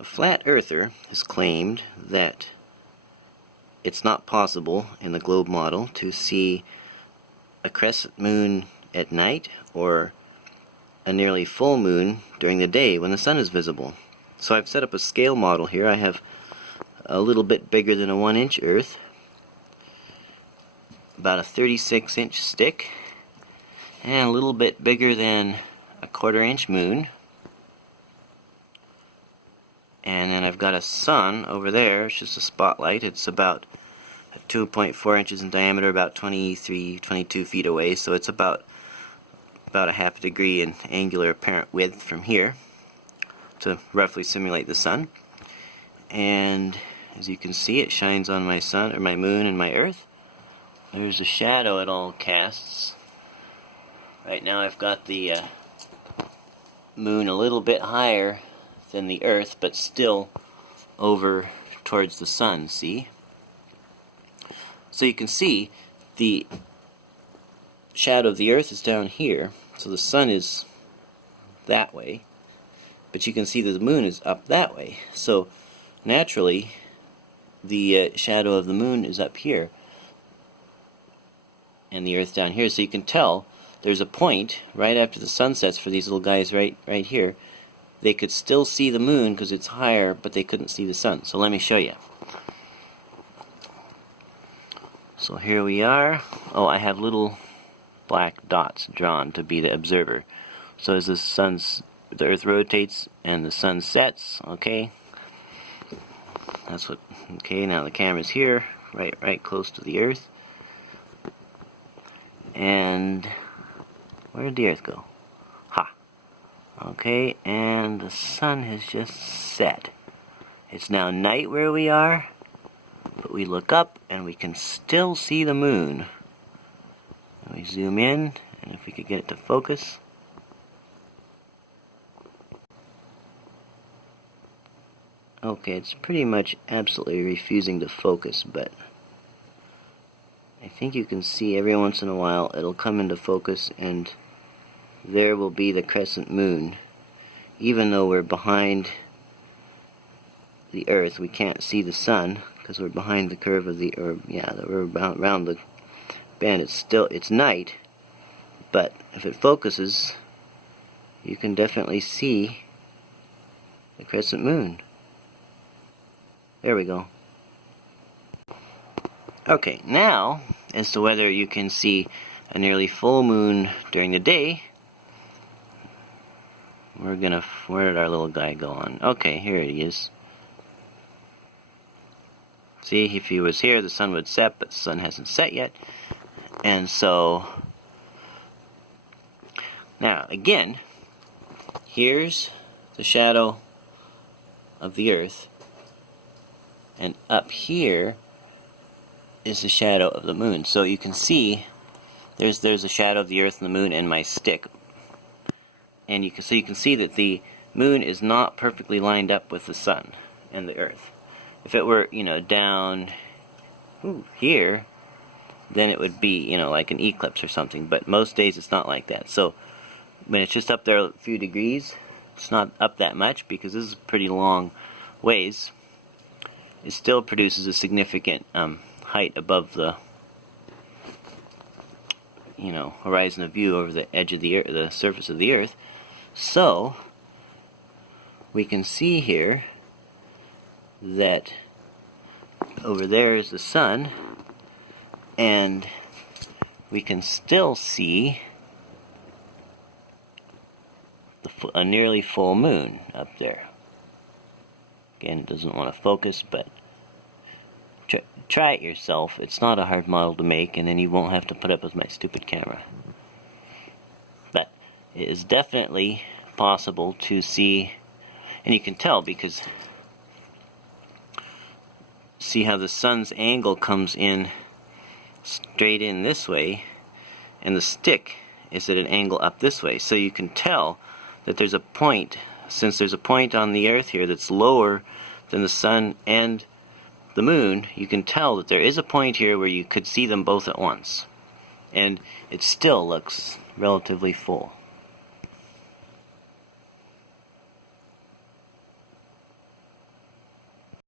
A flat earther has claimed that it's not possible in the globe model to see a crescent moon at night or a nearly full moon during the day when the sun is visible. So I've set up a scale model here. I have a little bit bigger than a 1-inch earth, about a 36-inch stick, and a little bit bigger than a 1/4-inch moon. And then I've got a sun over there. It's just a spotlight. It's about 2.4 inches in diameter, about 22 feet away, so it's about a half a degree in angular apparent width from here to roughly simulate the sun. And as you can see, it shines on my sun, or my moon, and my earth. There's a shadow it all casts. Right now I've got the moon a little bit higher than the earth, but still over towards the sun, see? So you can see the shadow of the earth is down here, so the sun is that way, but you can see that the moon is up that way. So naturally the shadow of the moon is up here and the earth down here, so you can tell there's a point right after the sun sets for these little guys right here. They could still see the moon because it's higher, but they couldn't see the sun. So let me show you. So here we are. Oh, I have little black dots drawn to be the observer. So as the earth rotates and the sun sets, okay, that's what, okay, now the camera's here, right close to the earth. And where did the earth go? Ha! Okay, and the sun has just set. It's now night where we are, but we look up and we can still see the moon. And we zoom in, and if we could get it to focus. Okay, it's pretty much absolutely refusing to focus, but I think you can see every once in a while it'll come into focus, and there will be the crescent moon. Even though we're behind the earth, we can't see the sun because we're behind the curve of the, we're around the bend. It's night, but if it focuses, you can definitely see the crescent moon. There we go. Okay, now as to whether you can see a nearly full moon during the day, where did our little guy go on? Okay, here he is. See, if he was here, the sun would set, but the sun hasn't set yet. And so, now again, here's the shadow of the earth, and up here is the shadow of the moon. So you can see there's a shadow of the earth and the moon and my stick. And you can see that the moon is not perfectly lined up with the sun and the earth. If it were, down here, then it would be, like an eclipse or something. But most days it's not like that. So when it's just up there a few degrees, it's not up that much because this is pretty long ways. It still produces a significant height above the horizon of view over the edge of the surface of the earth. So we can see here that over there is the sun, and we can still see a nearly full moon up there. Again, it doesn't want to focus, but try it yourself. It's not a hard model to make, and then you won't have to put up with my stupid camera. But it is definitely possible to see, and you can tell because see how the sun's angle comes in straight in this way, and the stick is at an angle up this way. So you can tell that there's a point, since there's a point on the earth here that's lower than the sun and the moon, you can tell that there is a point here where you could see them both at once. And it still looks relatively full.